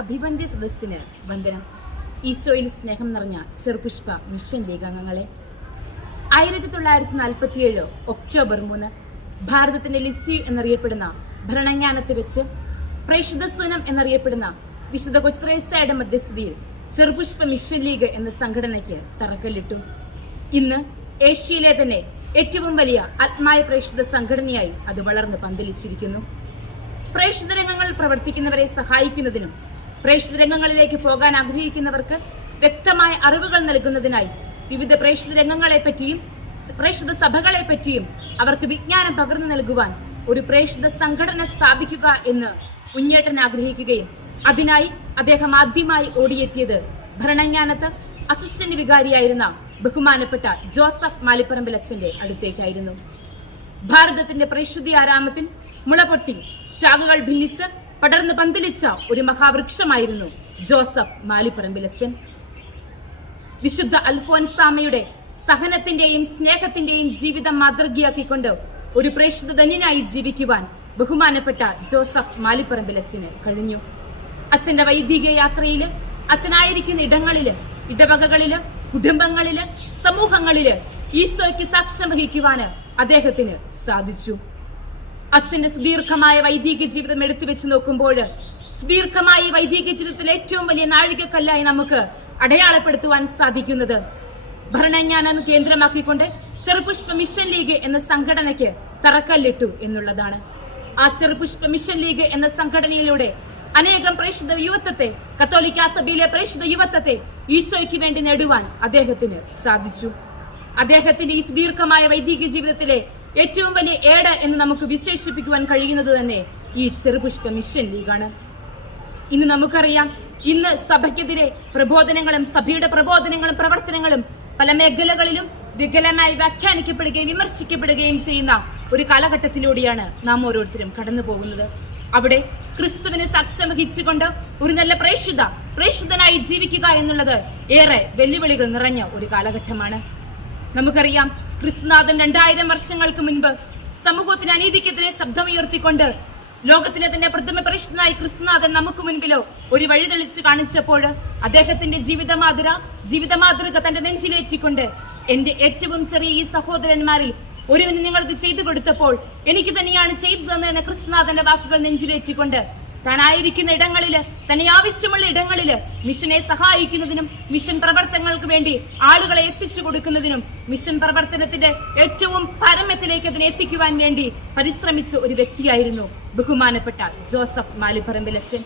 അഭിവന്ദ്യ സദസ്സിന് വന്ദനം. ഈശോയിൽ സ്നേഹം നിറഞ്ഞ ചെറുപുഷ്പ മിഷൻ ലീഗ് അംഗങ്ങളെ, 1947 ഒക്ടോബർ 3 ഭാരതത്തിന്റെ ലിസ്യു എന്നറിയപ്പെടുന്ന ഭരണങ്ങാനത്ത് വെച്ച് പ്രേക്ഷിത സൂനം എന്നറിയപ്പെടുന്ന വിശുദ്ധ കൊച്ച്രേസയുടെ മധ്യസ്ഥതയിൽ ചെറുപുഷ്പ മിഷൻ ലീഗ് എന്ന സംഘടനയ്ക്ക് തറക്കല്ലിട്ടു. ഇന്ന് ഏഷ്യയിലെ തന്നെ ഏറ്റവും വലിയ ആത്മായ പ്രേക്ഷിത സംഘടനയായി അത് വളർന്ന് പന്തലിച്ചിരിക്കുന്നു. പ്രേക്ഷിത രംഗങ്ങളിൽ പ്രവർത്തിക്കുന്നവരെ സഹായിക്കുന്നതിനും പ്രേക്ഷിത രംഗങ്ങളിലേക്ക് പോകാൻ ആഗ്രഹിക്കുന്നവർക്ക് വ്യക്തമായ അറിവുകൾ നൽകുന്നതിനായി വിവിധ പ്രേക്ഷിത രംഗങ്ങളെപ്പറ്റിയും പ്രേക്ഷിത സഭകളെപ്പറ്റിയും അവർക്ക് വിജ്ഞാനം പകർന്നു നൽകുവാൻ ഒരു പ്രേക്ഷിത സംഘടന സ്ഥാപിക്കുക എന്ന് ഉണ്ണിയേട്ടൻ ആഗ്രഹിക്കുകയും അതിനായി അദ്ദേഹം ആദ്യമായി ഓടിയെത്തിയത് ഭരണങ്ങാനത്ത് അസിസ്റ്റന്റ് വികാരിയായിരുന്ന ബഹുമാനപ്പെട്ട ജോസഫ് മാലിപ്പറമ്പിലച്ഛന്റെ അടുത്തേക്കായിരുന്നു. ഭാരതത്തിന്റെ പ്രേക്ഷിത ആരാമത്തിൽ മുളപൊട്ടി ശാഖകൾ ഭിന്നിച്ച് പടർന്ന് പന്തലിച്ച ഒരു മഹാവൃക്ഷമായിരുന്നു ജോസഫ് മാലിപ്പറമ്പിലച്ഛൻ. വിശുദ്ധ അൽഫോൻസാമയുടെ സഹനത്തിന്റെയും സ്നേഹത്തിന്റെയും ജീവിതം മാതൃകയാക്കിക്കൊണ്ട് ഒരു പ്രേക്ഷിത ധന്യനായി ജീവിക്കുവാൻ ബഹുമാനപ്പെട്ട ജോസഫ് മാലിപ്പറമ്പിലച്ഛന് കഴിഞ്ഞു. അച്ഛന്റെ വൈദിക യാത്രയില്, അച്ഛനായിരിക്കുന്ന ഇടങ്ങളില്, ഇടവകകളില്, കുടുംബങ്ങളില്, സമൂഹങ്ങളില് ഈശോയ്ക്ക് സാക്ഷ്യം വഹിക്കുവാന് അദ്ദേഹത്തിന് സാധിച്ചു. അച്ഛന്റെ സുദീർഘമായ വൈദിക ജീവിതം എടുത്തു വെച്ച് നോക്കുമ്പോൾ സുദീർഘമായ വൈദിക ജീവിതത്തിൽ ഏറ്റവും വലിയ നാഴികക്കല്ലായി നമുക്ക് അടയാളപ്പെടുത്തുവാൻ സാധിക്കുന്നത് ഭരണങ്ങാനം കേന്ദ്രമാക്കിക്കൊണ്ട് ചെറുപുഷ്പ മിഷൻ ലീഗ് എന്ന സംഘടനയ്ക്ക് തറക്കല്ലിട്ടു എന്നുള്ളതാണ്. ആ ചെറുപുഷ്പ മിഷൻ ലീഗ് എന്ന സംഘടനയിലൂടെ അനേകം പ്രേക്ഷിത യുവത്വത്തെ, കത്തോലിക്ക സഭയിലെ പ്രേക്ഷിത യുവത്വത്തെ ഈശോയ്ക്ക് വേണ്ടി നേടുവാൻ അദ്ദേഹത്തിന് സാധിച്ചു. അദ്ദേഹത്തിന്റെ ഈ സുദീർഘമായ വൈദിക ജീവിതത്തിലെ ഏറ്റവും വലിയ ഏട് എന്ന് നമുക്ക് വിശേഷിപ്പിക്കുവാൻ കഴിയുന്നത് തന്നെ ഈ ചെറുപുഷ്പ മിഷൻ ലീഗാണ്. ഇന്ന് നമുക്കറിയാം, ഇന്ന് സഭയ്ക്കെതിരെ പ്രബോധനങ്ങളും സഭയുടെ പ്രബോധനങ്ങളും പ്രവർത്തനങ്ങളും പല മേഖലകളിലും വികലമായി വ്യാഖ്യാനിക്കപ്പെടുകയും വിമർശിക്കപ്പെടുകയും ചെയ്യുന്ന ഒരു കാലഘട്ടത്തിലൂടെയാണ് നാം ഓരോരുത്തരും കടന്നു പോകുന്നത്. അവിടെ ക്രിസ്തുവിന് സാക്ഷ്യം വഹിച്ചുകൊണ്ട് ഒരു നല്ല പ്രേക്ഷിതനായി ജീവിക്കുക എന്നുള്ളത് ഏറെ വെല്ലുവിളികൾ നിറഞ്ഞ ഒരു കാലഘട്ടമാണ്. നമുക്കറിയാം, ക്രിസ്തുനാഥൻ 2000 വർഷങ്ങൾക്ക് മുൻപ് സമൂഹത്തിന് അനീതിക്കെതിരെ ശബ്ദമുയർത്തിക്കൊണ്ട് ലോകത്തിലെ തന്നെ പ്രഥമ പ്രേക്ഷിതനായി ക്രിസ്തുനാഥൻ നമുക്ക് മുൻപിലോ ഒരു വഴി തെളിച്ച് കാണിച്ചപ്പോൾ അദ്ദേഹത്തിന്റെ ജീവിത മാതൃക തന്റെ നെഞ്ചിലേറ്റിക്കൊണ്ട് എന്റെ ഏറ്റവും ചെറിയ ഈ സഹോദരന്മാരിൽ ഒരുവന് നിങ്ങളിത് ചെയ്തു കൊടുത്തപ്പോൾ എനിക്ക് തന്നെയാണ് ചെയ്തു തന്നെന്ന് ക്രിസ്തുനാഥന്റെ വാക്കുകൾ നെഞ്ചിലേറ്റിക്കൊണ്ട് താനായിരിക്കുന്ന ഇടങ്ങളില്, തന്നെ ആവശ്യമുള്ള ഇടങ്ങളില് മിഷനെ സഹായിക്കുന്നതിനും മിഷൻ പ്രവർത്തനങ്ങൾക്ക് വേണ്ടി ആളുകളെ എത്തിച്ചു കൊടുക്കുന്നതിനും മിഷൻ പ്രവർത്തനത്തിന്റെ ഏറ്റവും പരമത്തിലേക്ക് അതിനെ എത്തിക്കുവാൻ വേണ്ടി പരിശ്രമിച്ച ഒരു വ്യക്തിയായിരുന്നു ബഹുമാനപ്പെട്ട ജോസഫ് മാലിപ്പറമ്പിലച്ഛൻ.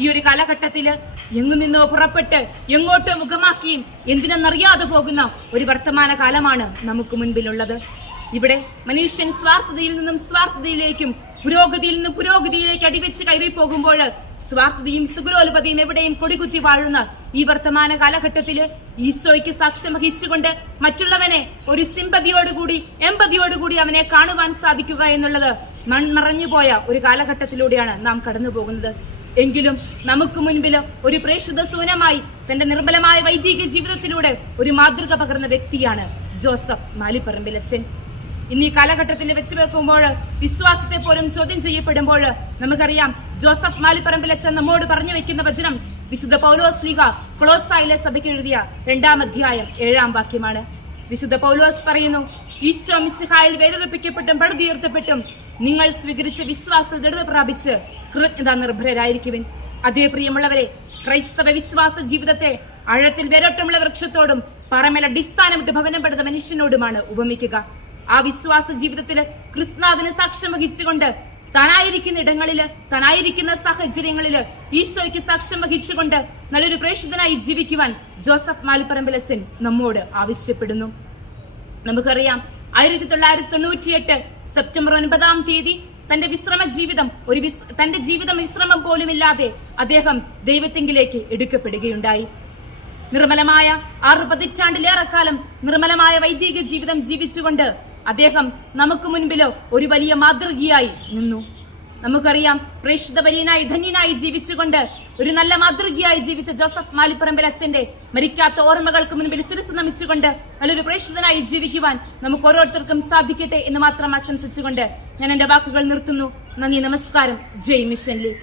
ഈ ഒരു കാലഘട്ടത്തില് എങ്ങു നിന്നോ പുറപ്പെട്ട് എങ്ങോട്ടോ മുഖമാക്കിയും എന്തിനെന്നറിയാതെ പോകുന്ന ഒരു വർത്തമാന കാലമാണ് നമുക്ക് മുൻപിലുള്ളത്. ഇവിടെ മനുഷ്യൻ സ്വാർത്ഥതയിൽ നിന്നും സ്വാർത്ഥതയിലേക്കും പുരോഗതിയിൽ നിന്നും പുരോഗതിയിലേക്ക് അടിവെച്ച് കയറി പോകുമ്പോൾ സ്വാർത്ഥതയും സുഗുരോൽപതിയും എവിടെയും കൊടികുത്തി വാഴുന്ന ഈ വർത്തമാന കാലഘട്ടത്തില് ഈശോയ്ക്ക് സാക്ഷ്യം വഹിച്ചുകൊണ്ട് മറ്റുള്ളവനെ ഒരു എമ്പതിയോടുകൂടി അവനെ കാണുവാൻ സാധിക്കുക എന്നുള്ളത് മൺമറഞ്ഞുപോയ ഒരു കാലഘട്ടത്തിലൂടെയാണ് നാം കടന്നു പോകുന്നത്. എങ്കിലും നമുക്ക് മുൻപില് ഒരു പ്രേക്ഷിത സൂനമായി തന്റെ നിർമ്മലമായ വൈദിക ജീവിതത്തിലൂടെ ഒരു മാതൃക പകർന്ന വ്യക്തിയാണ് ജോസഫ് മാലിപ്പറമ്പിലച്ഛൻ. ഇന്ന് ഈ കാലഘട്ടത്തിൽ വെച്ച് വെക്കുമ്പോൾ വിശ്വാസത്തെ പോലും ചോദ്യം ചെയ്യപ്പെടുമ്പോൾ നമുക്കറിയാം, ജോസഫ് മാലിപ്പറമ്പിലച്ഛൻ നമ്മോട് പറഞ്ഞു വെക്കുന്ന വചനം വിശുദ്ധ പൗലോസ് ശ്ലീഹ കൊളോസായിലെ സഭയ്ക്ക് എഴുതിയ 2-ാം അധ്യായം 7-ാം വാക്യമാണ്. വിശുദ്ധ പൗലോസ് പറയുന്നു, ഈശോ മിശിഹായിൽ വേദനിപ്പിക്കപ്പെട്ടും പടുതീർത്തപ്പെട്ടും നിങ്ങൾ സ്വീകരിച്ച വിശ്വാസം ദൃഢത പ്രാപിച്ച് കൃതജ്ഞതാ നിർഭരരായിരിക്കുവിൻ. അതേ പ്രിയമുള്ളവരെ, ക്രൈസ്തവ വിശ്വാസ ജീവിതത്തെ ആഴത്തിൽ വേരോട്ടമുള്ള വൃക്ഷത്തോടും പറമേൽ അടിസ്ഥാനമിട്ട് ഭവനം പെടുന്ന മനുഷ്യനോടുമാണ് ഉപമിക്കുക. ആ വിശ്വാസ ജീവിതത്തില് ക്രിസ്തുനാഥന് സാക്ഷ്യം വഹിച്ചുകൊണ്ട് താനായിരിക്കുന്ന ഇടങ്ങളില്, താനായിരിക്കുന്ന സാഹചര്യങ്ങളില് ഈശോയ്ക്ക് സാക്ഷ്യം വഹിച്ചുകൊണ്ട് നല്ലൊരു പ്രേക്ഷിതനായി ജീവിക്കുവാൻ ജോസഫ് മാലിപ്പറമ്പിലച്ഛൻ നമ്മോട് ആവശ്യപ്പെടുന്നു. നമുക്കറിയാം, 1998 സെപ്റ്റംബർ 9-ാം തീയതി തന്റെ ജീവിതം വിശ്രമം പോലുമില്ലാതെ അദ്ദേഹം ദൈവത്തിങ്കിലേക്ക് എടുക്കപ്പെടുകയുണ്ടായി. നിർമ്മലമായ 6 പതിറ്റാണ്ടിലേറെക്കാലം നിർമ്മലമായ വൈദിക ജീവിതം ജീവിച്ചുകൊണ്ട് അദ്ദേഹം നമുക്ക് മുൻപിലോ ഒരു വലിയ മാതൃകയായി നിന്നു. നമുക്കറിയാം, പ്രേക്ഷിതവര്യനായി ധന്യനായി ജീവിച്ചുകൊണ്ട് ഒരു നല്ല മാതൃകയായി ജീവിച്ച ജോസഫ് മാലിപ്പറമ്പിലച്ഛന്റെ മരിക്കാത്ത ഓർമ്മകൾക്ക് മുൻപിൽ ശിരസ്സ് നമിച്ചുകൊണ്ട് നല്ലൊരു പ്രേക്ഷിതനായി ജീവിക്കുവാൻ നമുക്ക് ഓരോരുത്തർക്കും സാധിക്കട്ടെ എന്ന് മാത്രം ആശംസിച്ചുകൊണ്ട് ഞാൻ എന്റെ വാക്കുകൾ നിർത്തുന്നു. നന്ദി, നമസ്കാരം. ജയ് മിഷൻ ലീഗ്.